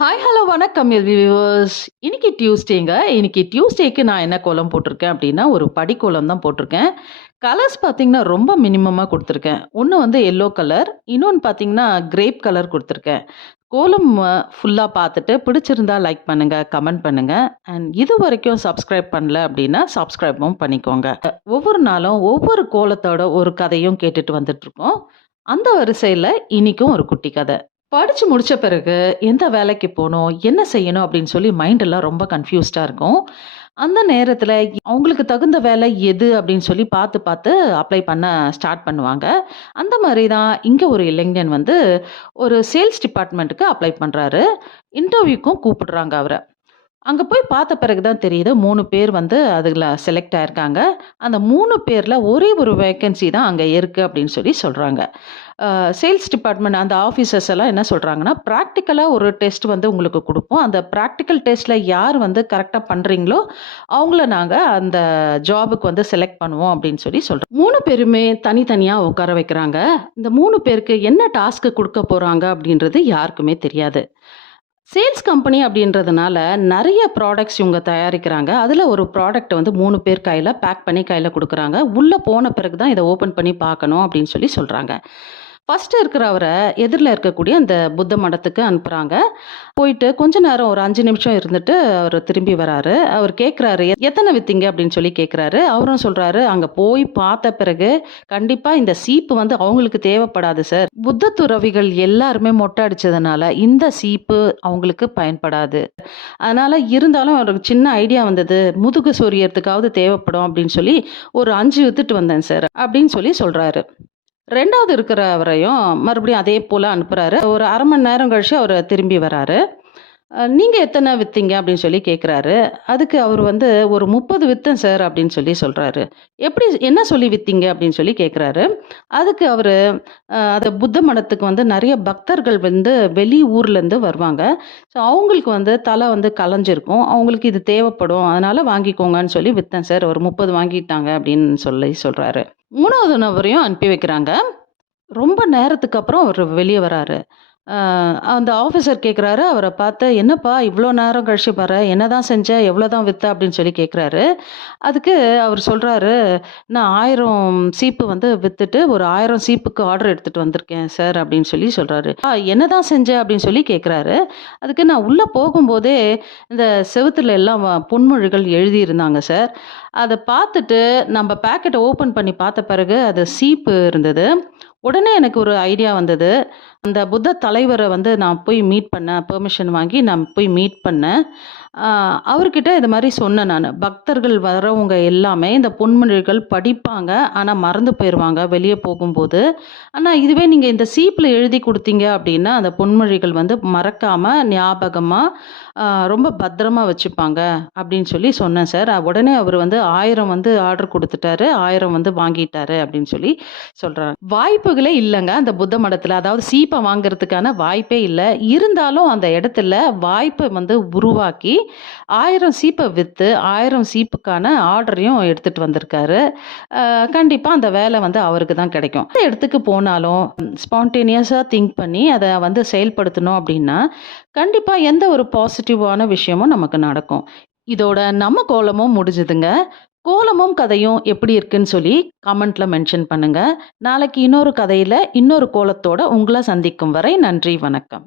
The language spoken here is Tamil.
ஹாய் ஹலோ வணக்கம் வியூவர்ஸ் இன்னைக்கு டியூஸ்டேங்க இன்னைக்கு டியூஸ்டேக்கு நான் என்ன கோலம் போட்டிருக்கேன் அப்படின்னா ஒரு படிக்கோலம் தான் போட்டிருக்கேன். கலர்ஸ் பார்த்தீங்கன்னா ரொம்ப மினிமமாக கொடுத்துருக்கேன். ஒன்று வந்து எல்லோ கலர் இன்னொன்று பார்த்தீங்கன்னா கிரேப் கலர் கொடுத்துருக்கேன். கோலம் ஃபுல்லாக பார்த்துட்டு பிடிச்சிருந்தா லைக் பண்ணுங்கள் கமெண்ட் பண்ணுங்கள் அண்ட் இது வரைக்கும் சப்ஸ்கிரைப் பண்ணல அப்படின்னா சப்ஸ்கிரைபும் பண்ணிக்கோங்க. ஒவ்வொரு நாளும் ஒவ்வொரு கோலத்தோட ஒரு கதையும் கேட்டுட்டு வந்துட்ருக்கோம் அந்த வரிசையில் இன்றைக்கும் ஒரு குட்டி கதை. படித்து முடித்த பிறகு எந்த வேலைக்கு போகணும் என்ன செய்யணும் அப்படின்னு சொல்லி மைண்டெல்லாம் ரொம்ப கன்ஃபியூஸ்டாக இருக்கும். அந்த நேரத்தில் அவங்களுக்கு தகுந்த வேலை எது அப்படின்னு சொல்லி பார்த்து பார்த்து அப்ளை பண்ண ஸ்டார்ட் பண்ணுவாங்க. அந்த மாதிரி தான் இங்கே ஒரு இளைஞன் வந்து ஒரு சேல்ஸ் டிபார்ட்மெண்ட்டுக்கு அப்ளை பண்ணுறாரு இன்டர்வியூக்கும் கூப்பிடுறாங்க அவரை. அங்கே போய் பார்த்த பிறகு தான் தெரியுது மூணு பேர் வந்து அதில் செலக்ட் ஆயிருக்காங்க. அந்த மூணு பேரில் ஒரே ஒரு வேக்கன்சி தான் அங்கே இருக்குது அப்படின்னு சொல்லி சொல்கிறாங்க சேல்ஸ் டிபார்ட்மெண்ட் அந்த ஆஃபீஸர்ஸ் எல்லாம் என்ன சொல்கிறாங்கன்னா ப்ராக்டிக்கலாக ஒரு டெஸ்ட் வந்து உங்களுக்கு கொடுப்போம். அந்த ப்ராக்டிக்கல் டெஸ்ட்டில் யார் வந்து கரெக்டாக பண்ணுறீங்களோ அவங்கள நாங்கள் அந்த ஜாபுக்கு வந்து செலக்ட் பண்ணுவோம் அப்படின்னு சொல்லி சொல்கிறோம் மூணு பேருமே தனித்தனியாக உட்கார வைக்கிறாங்க. இந்த மூணு பேருக்கு என்ன டாஸ்க்கு கொடுக்க போகிறாங்க அப்படின்றது யாருக்குமே தெரியாது. சேல்ஸ் கம்பெனி அப்படின்றதுனால நிறைய ப்ராடக்ட்ஸ் இவங்க தயாரிக்கிறாங்க. அதில் ஒரு ப்ராடக்ட்டை வந்து மூணு பேர் கையில் பேக் பண்ணி கையில் கொடுக்குறாங்க. உள்ளே போன பிறகு தான் இதை ஓப்பன் பண்ணி பார்க்கணும் அப்படின்னு சொல்லி சொல்கிறாங்க ஃபஸ்ட்டு இருக்கிறவரை எதிரில் இருக்கக்கூடிய அந்த புத்த மடத்துக்கு அனுப்புகிறாங்க போயிட்டு கொஞ்ச நேரம் ஒரு அஞ்சு நிமிஷம் இருந்துட்டு அவர் திரும்பி வராரு. அவர் கேட்குறாரு எத்தனை வித்திங்க? அப்படின்னு சொல்லி கேட்குறாரு அவரும் சொல்கிறாரு அங்கே போய் பார்த்த பிறகு கண்டிப்பாக இந்த சீப்பு வந்து அவங்களுக்கு தேவைப்படாது சார். புத்த துறவிகள் எல்லாருமே மொட்டை அடித்ததுனால இந்த சீப்பு அவங்களுக்கு பயன்படாது. அதனால் இருந்தாலும் அவருக்கு சின்ன ஐடியா வந்தது. முதுகு சொரியறதுக்காவது தேவைப்படும் அப்படின்னு சொல்லி ஒரு அஞ்சு வித்துட்டு வந்தேன் சார் அப்படின்னு சொல்லி சொல்கிறாரு ரெண்டாவது இருக்கிறவரையும் மறுபடியும் அதே போல் அனுப்புகிறாரு ஒரு அரை மணி நேரம் கழிச்சு அவர் திரும்பி வராரு. நீங்கள் எத்தனை விற்றீங்க அப்படின்னு சொல்லி கேட்குறாரு அதுக்கு அவர் வந்து ஒரு முப்பது விற்றேன் சார் அப்படின்னு சொல்லி சொல்கிறாரு எப்படி என்ன சொல்லி விற்றீங்க அப்படின்னு சொல்லி கேட்குறாரு அதுக்கு அவர் அந்த புத்த மடத்துக்கு வந்து நிறைய பக்தர்கள் வந்து வெளி ஊர்லேருந்து வருவாங்க. ஸோ அவங்களுக்கு வந்து தலை வந்து கலைஞ்சிருக்கும். அவங்களுக்கு இது தேவைப்படும். அதனால் வாங்கிக்கோங்கன்னு சொல்லி விற்றேன் சார். ஒரு முப்பது வாங்கிட்டாங்க அப்படின்னு சொல்லி சொல்கிறாரு மூணாவது நபரையும் அனுப்பி வைக்கிறாங்க. ரொம்ப நேரத்துக்கு அப்புறம் அவர் வெளியே வராரு. அந்த ஆஃபீஸர் கேட்குறாரு அவரை பார்த்து என்னப்பா இவ்வளோ நேரம் கழிச்சு பாரு என்ன தான் செஞ்ச? எவ்வளோ தான் விற்ற அப்படின்னு சொல்லி கேட்குறாரு அதுக்கு அவர் சொல்கிறாரு நான் ஆயிரம் சீப்பு வந்து விற்றுட்டு ஒரு ஆயிரம் சீப்புக்கு ஆர்டர் எடுத்துகிட்டு வந்திருக்கேன் சார் அப்படின்னு சொல்லி சொல்கிறாரு என்ன தான் செஞ்ச? அப்படின்னு சொல்லி கேட்குறாரு அதுக்கு நான் உள்ளே போகும்போதே இந்த செவுத்துல எல்லாம் பொன்மொழிகள் எழுதியிருந்தாங்க சார் அதை பார்த்துட்டு நம்ம பேக்கெட்டை ஓப்பன் பண்ணி பார்த்த பிறகு அது சீப்பு இருந்தது. உடனே எனக்கு ஒரு ஐடியா வந்தது. அந்த புத்த தலைவரை வந்து நான் போய் மீட் பண்ணேன். பெர்மிஷன் வாங்கி நான் போய் மீட் பண்ணேன். அவர்கிட்ட இது மாதிரி சொன்னேன் நான். பக்தர்கள் வரவங்க எல்லாமே இந்த பொன்மொழிகள் படிப்பாங்க ஆனால் மறந்து போயிடுவாங்க வெளியே போகும்போது. ஆனால் இதுவே நீங்கள் இந்த சீப்பில் எழுதி கொடுத்தீங்க அப்படின்னா அந்த பொன்மொழிகள் வந்து மறக்காமல் ஞாபகமாக ரொம்ப பத்திரமா வச்சுப்பாங்க அப்படின்னு சொல்லி சொன்னேன் சார். உடனே அவர் வந்து ஆயிரம் வந்து ஆர்டர் கொடுத்துட்டாரு ஆயிரம் வந்து வாங்கிட்டாரு அப்படின்னு சொல்லி சொல்கிறாங்க வாய்ப்புகளே இல்லைங்க அந்த புத்த மடத்தில். அதாவது சீப்பை வாங்குறதுக்கான வாய்ப்பே இல்லை. இருந்தாலும் அந்த இடத்துல வாய்ப்பை வந்து உருவாக்கி ஆயிரம் சீப்பை விற்று ஆயிரம் சீப்புக்கான ஆர்டரையும் எடுத்துகிட்டு வந்திருக்காரு. கண்டிப்பாக அந்த வேலை வந்து அவருக்கு தான் கிடைக்கும். அந்த இடத்துக்கு போனாலும் ஸ்பான்டேனியஸாக திங்க் பண்ணி அதை வந்து செயல்படுத்தணும் அப்படின்னா கண்டிப்பாக எந்த ஒரு பாசிட்டிவான விஷயமும் நமக்கு நடக்கும். இதோட நம்ம கோலமும் முடிஞ்சுதுங்க. கோலமும் கதையும் எப்படி இருக்குன்னு சொல்லி கமெண்ட்ல மென்ஷன் பண்ணுங்க. நாளைக்கு இன்னொரு கதையில இன்னொரு கோலத்தோட உங்களை சந்திக்கும் வரை நன்றி வணக்கம்.